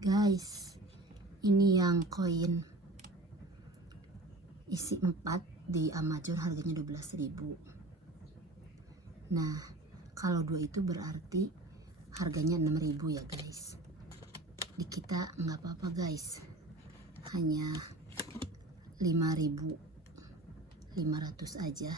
Guys, ini yang koin isi 4 di Amazon harganya 12.000. Nah, kalau 2 itu berarti harganya 6.000 ya guys. Di kita nggak apa-apa guys, hanya 5.500 aja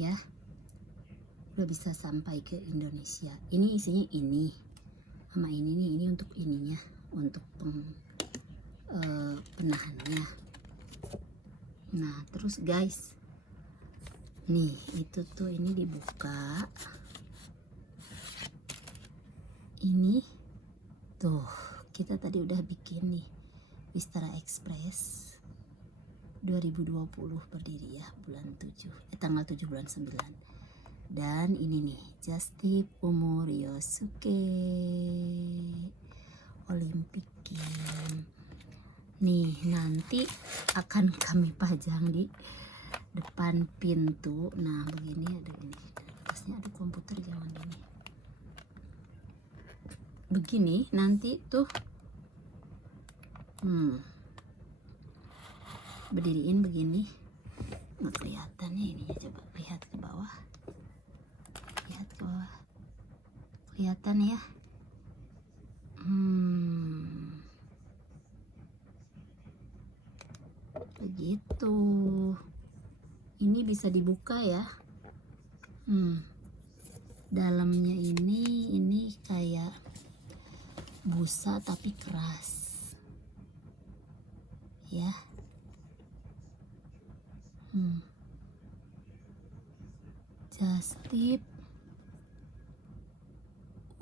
ya, udah bisa sampai ke Indonesia. Ini isinya ini sama ini untuk ininya, untuk penahannya. Nah terus guys, nih itu tuh ini dibuka, ini tuh kita tadi udah bikin nih Wistara Express 2020 berdiri ya, bulan 7 tanggal 7 bulan 9. Dan ini nih Justip Umur Ryosuke Olympic Game. Nih nanti akan kami pajang di depan pintu. Nah begini, ada ini atasnya ada komputer zaman ini. Begini nanti tuh berdiriin begini, nggak kelihatan ya ininya. Coba lihat ke bawah, lihat ke bawah, kelihatan ya. Begitu. Ini bisa dibuka ya. Dalamnya ini kayak busa tapi keras ya. Justip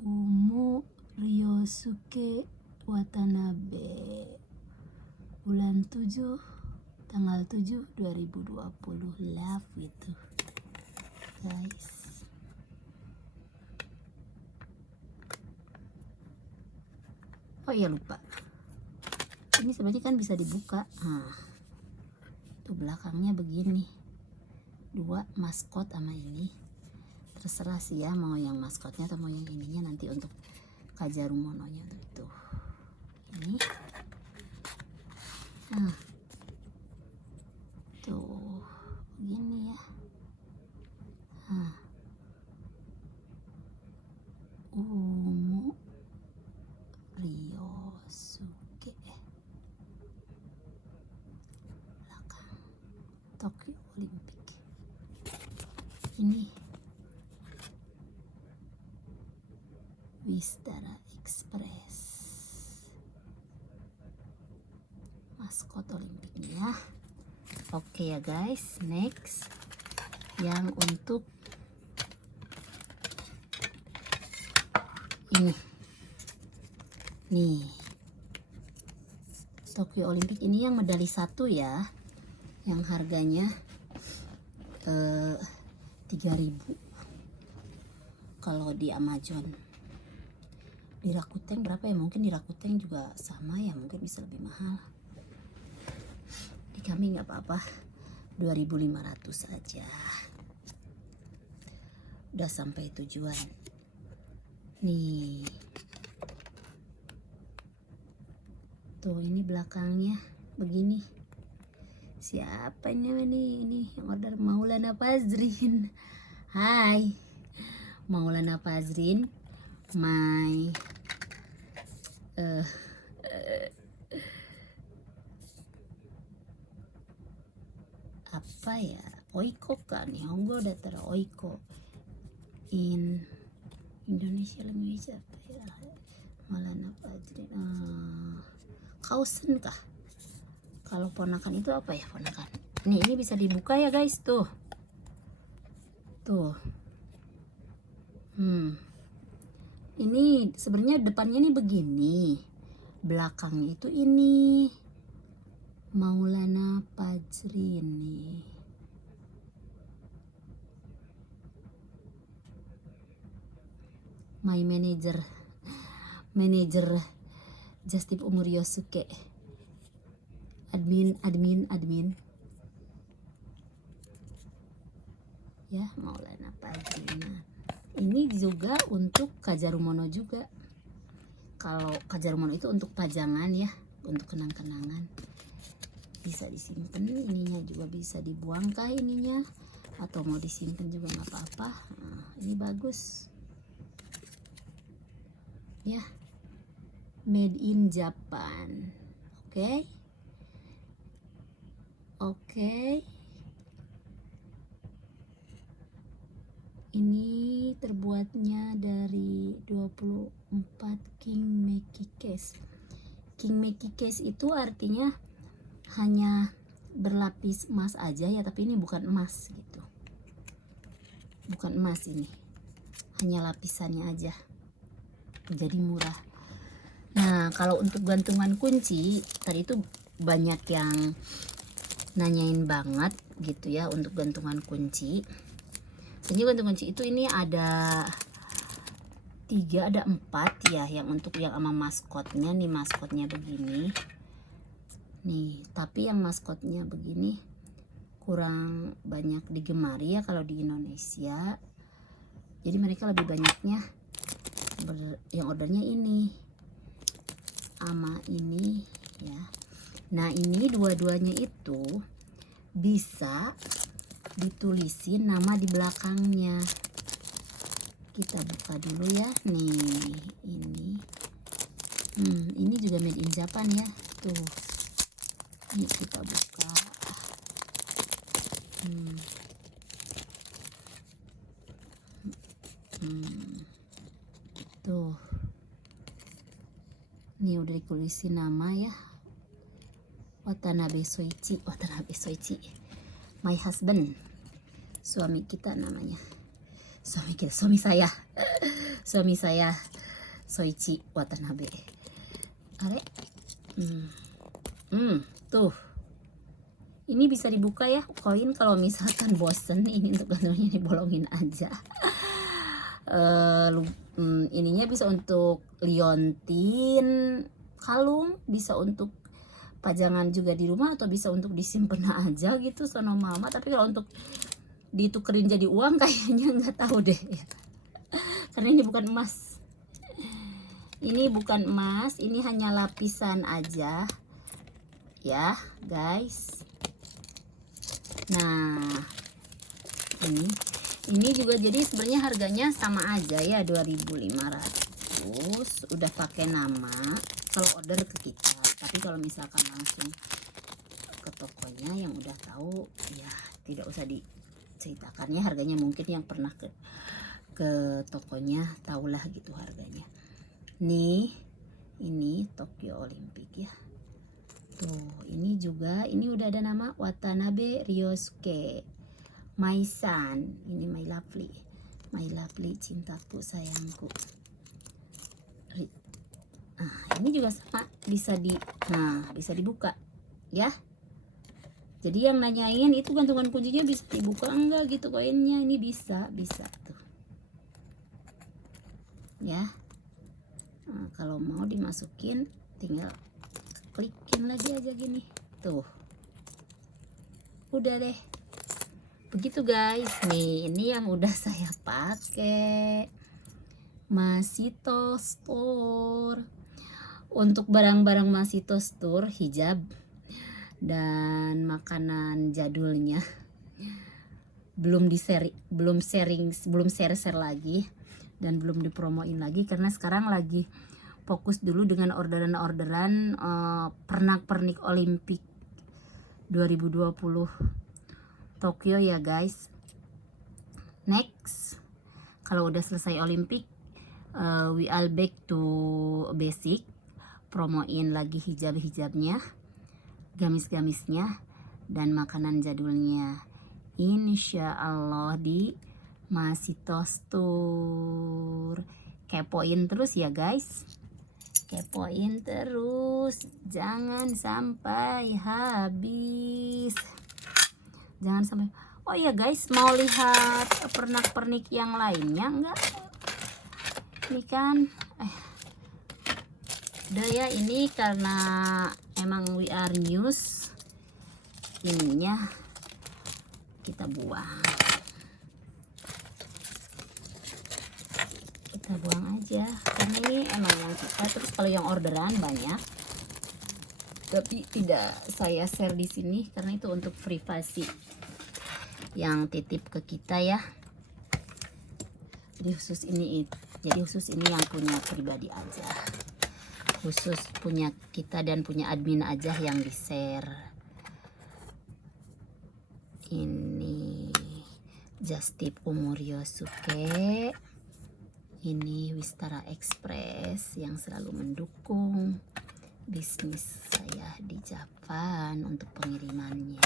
Umur Ryosuke Watanabe, bulan 7 tanggal 7 2020. Love itu guys. Oh iya lupa, ini sebenarnya kan bisa dibuka. Tuh belakangnya begini, 2 maskot sama ini. Terserah sih ya, mau yang maskotnya atau mau yang ininya nanti untuk Kajarumononya tuh. Ini tuh begini ya. Umur Ryosuke, belakang Tokyo Olympic. Ini Wistara Express, maskot Olimpiknya. Oke ya guys, next yang untuk ini nih Tokyo Olympic, ini yang medali 1 ya, yang harganya 3.000 kalau di Amazon. Di Rakuten berapa ya? Mungkin di Rakuten juga sama ya, mungkin bisa lebih mahal. Di kami nggak apa-apa, 2.500 aja. Udah sampai tujuan. Nih tuh ini belakangnya begini. Siapa ini yang order? Maulana Fazrin. Hai Maulana Fazrin, my apa ya, oiko kan, Nihongo datara oiko, in Indonesia language apa ya, Maulana Fazrin, kausen kah? Kalau ponakan itu apa ya, ponakan? Nih ini bisa dibuka ya guys, tuh ini sebenarnya depannya nih begini, belakangnya itu ini Maulana Fazrin nih. My manager Justip Umur Ryosuke, admin ya, Maulana Fazrin. Ini juga untuk Kajarumono juga. Kalau kajarumono itu untuk pajangan ya, untuk kenang-kenangan. Bisa disimpan, ininya juga bisa dibuang kah ininya, atau mau disimpan juga nggak apa-apa. Nah, ini bagus ya, made in Japan. Oke. Ini terbuatnya dari 24 King Meki Case. King Meki Case itu artinya hanya berlapis emas aja ya, tapi ini bukan emas gitu, bukan emas, ini hanya lapisannya aja, jadi murah. Nah, kalau untuk gantungan kunci tadi itu banyak yang nanyain banget gitu ya untuk gantungan kunci. Jadi gantungan kunci itu ini ada 4 ya, yang untuk yang sama maskotnya. Nih maskotnya begini nih, tapi yang maskotnya begini kurang banyak digemari ya kalau di Indonesia. Jadi mereka lebih banyaknya yang ordernya ini sama ini ya. Nah, ini dua-duanya itu bisa ditulisin nama di belakangnya. Kita buka dulu ya. Nih, ini juga made in Japan ya. Tuh. Ini kita buka. Tuh. Ini udah ditulisin nama ya. Watanabe Soichi, my husband, suami kita namanya, suami saya Soichi Watanabe. Are, tuh, ini bisa dibuka ya, koin kalau misalkan bosen. Ini untuk gantungannya dibolongin aja. Ininya bisa untuk liontin kalung, bisa untuk pajangan juga di rumah, atau bisa untuk disimpan aja gitu sono mama. Tapi kalau untuk ditukerin jadi uang kayaknya nggak tahu deh ya. Karena ini bukan emas, ini hanya lapisan aja ya guys. Nah, ini juga jadi sebenarnya harganya sama aja ya, 2.500 udah pakai nama kalau order ke kita. Tapi kalau misalkan langsung ke tokonya yang udah tahu ya tidak usah diceritakannya harganya. Mungkin yang pernah ke tokonya tahulah gitu harganya. Nih, ini Tokyo Olympic ya. Tuh, ini juga, ini udah ada nama Watanabe Ryosuke, my son. Ini my lovely, cintaku, sayangku. Nah, ini juga sama, bisa dibuka ya. Jadi yang nanyain itu gantungan kuncinya bisa dibuka enggak gitu koinnya. Ini bisa tuh ya. Nah, kalau mau dimasukin tinggal klikin lagi aja gini tuh, udah deh begitu guys. Nih, ini yang udah saya pakai Masito Store. Untuk barang-barang Masito Store, hijab dan makanan jadulnya belum share lagi dan belum dipromoin lagi, karena sekarang lagi fokus dulu dengan orderan pernak-pernik Olimpik 2020 Tokyo ya guys. Next, kalau udah selesai Olimpik, we all back to basic, promoin lagi hijab-hijabnya, gamis-gamisnya, dan makanan jadulnya, insya Allah di Masito Store. Kepoin terus ya guys, kepoin terus, jangan sampai habis, jangan sampai. Oh iya guys, mau lihat pernak-pernik yang lainnya enggak? Ini kan udah ya, ini karena emang we are news, ininya kita buang bisa buang aja karena ini emang yang kita. Terus kalau yang orderan banyak, tapi tidak saya share di sini karena itu untuk privasi yang titip ke kita ya. Jadi khusus ini yang punya pribadi aja, khusus punya kita dan punya admin aja yang di share. Ini Just Tip Umur Yosuke, ini Wistara Express yang selalu mendukung bisnis saya di Japan untuk pengirimannya.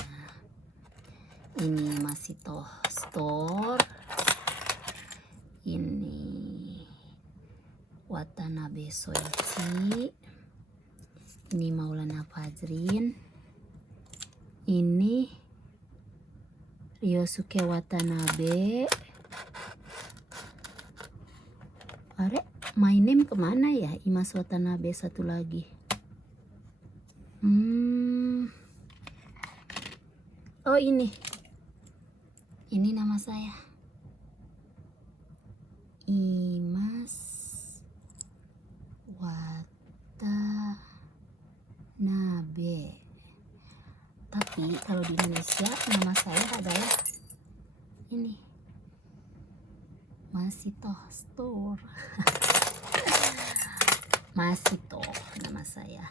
Ini Masito Store, ini Watanabe Soichi, ini Maulana Fajrin, ini Ryosuke Watanabe. Are, my name kemana ya? Imas Watanabe satu lagi. Oh ini nama saya. Imas Watanabe. Tapi kalau di Indonesia nama saya adalah ini Masito Store. Masito nama saya.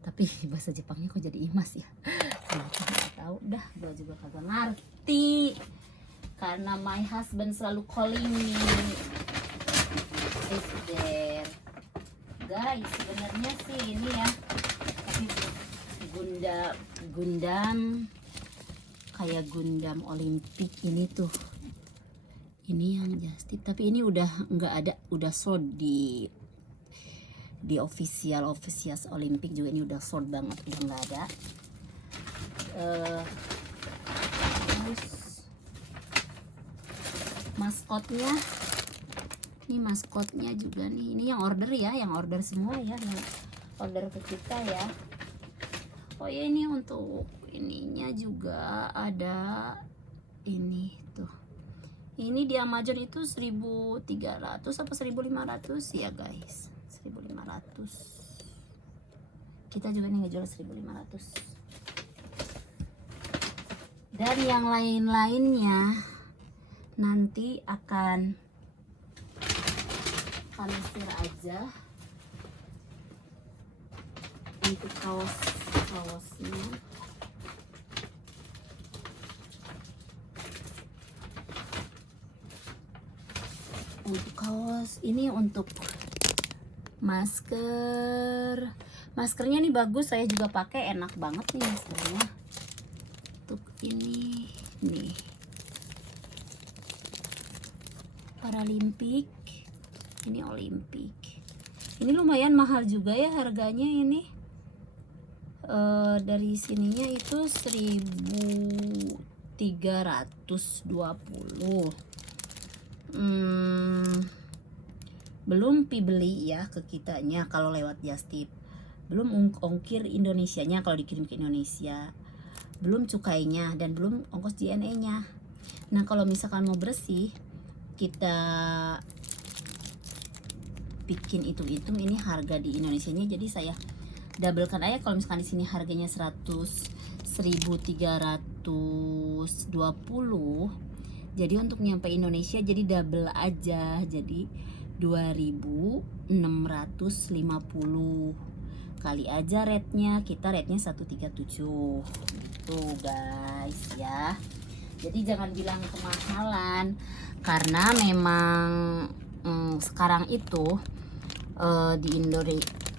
Tapi bahasa Jepangnya kok jadi Imas ya? Nggak tahu dah, gue juga kagak ngerti. Karena my husband selalu calling me is there. Guys, sebenarnya sih ini ya. Tapi Gundam kayak Gundam Olimpik ini tuh. Ini yang Just Tip, tapi ini udah nggak ada, udah sold di official Olimpik juga, ini udah sold banget, udah nggak ada. Terus maskotnya, ini maskotnya juga nih, ini yang order ya, yang order semua ya, yang order ke kita ya. Oh ya, ini untuk ininya juga ada ini tuh. Ini di Amazon itu 1.300 apa 1.500 ya guys, 1.500. Kita juga nih ngejual 1.500. Dan yang lain-lainnya nanti akan kami share aja. Untuk kaosnya untuk kaos ini, untuk maskernya nih bagus, saya juga pakai, enak banget nih maskernya. Untuk ini nih Paralimpik, ini Olimpik, ini lumayan mahal juga ya harganya ini. Dari sininya itu 1.320. Belum beli ya ke kitanya kalau lewat Just Tip, belum ongkir Indonesianya kalau dikirim ke Indonesia, belum cukainya, dan belum ongkos JNE nya. Nah kalau misalkan mau bersih, kita bikin hitung-hitung ini harga di Indonesia nya, jadi saya doublekan aja. Kalau misalkan di sini harganya 1.320, jadi untuk nyampe Indonesia jadi double aja, jadi 2.650 kali aja rate-nya, kita rate-nya 137 gitu guys ya. Jadi jangan bilang kemahalan, karena memang sekarang itu di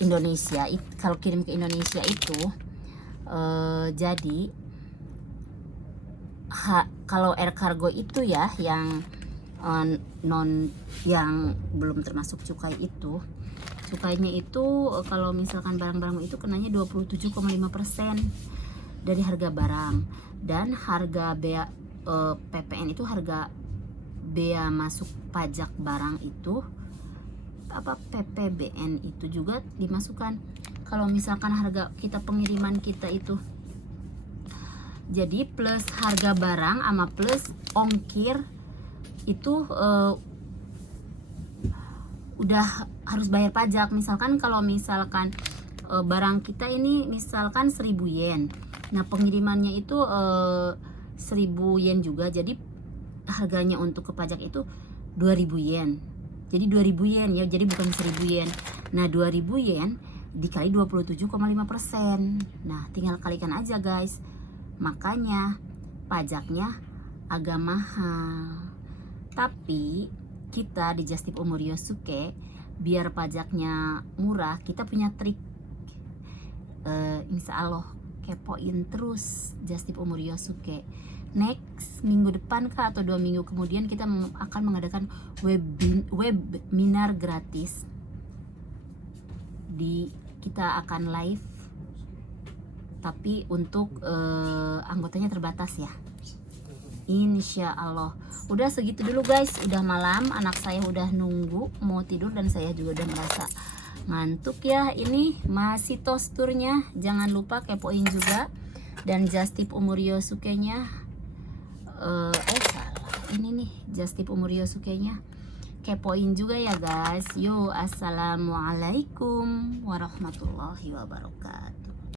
Indonesia kalau kirim ke Indonesia itu jadi kalau air cargo itu ya yang yang belum termasuk cukai itu, cukainya itu kalau misalkan barang-barang itu kenanya 27,5% dari harga barang, dan harga bea PPN itu harga bea masuk pajak barang itu apa PPBN itu juga dimasukkan. Kalau misalkan harga kita pengiriman kita itu jadi plus harga barang sama plus ongkir itu udah harus bayar pajak. Misalkan kalau misalkan barang kita ini misalkan 1000 yen, nah pengirimannya itu 1000 yen juga, jadi harganya untuk ke pajak itu 2000 yen. Jadi 2000 yen ya, jadi bukan 1000 yen. Nah 2000 yen dikali 27,5%. Nah tinggal kalikan aja guys. Makanya pajaknya agak mahal. Tapi kita di Just Tip Umur Yosuke, biar pajaknya murah, kita punya trik. Insya Allah kepoin terus Just Tip Umur Yosuke. Next minggu depan kah atau 2 minggu kemudian kita akan mengadakan webinar gratis. Kita akan live, tapi untuk anggotanya terbatas ya. Insya Allah. Udah segitu dulu guys, udah malam, anak saya udah nunggu mau tidur dan saya juga udah merasa ngantuk ya. Ini masih tosturnya, jangan lupa kepoin juga. Dan Just Tip Umur Yosuke nya salah, ini nih Just Tip Umur Yosuke nya kepoin juga ya guys. Yo, assalamualaikum warahmatullahi wabarakatuh.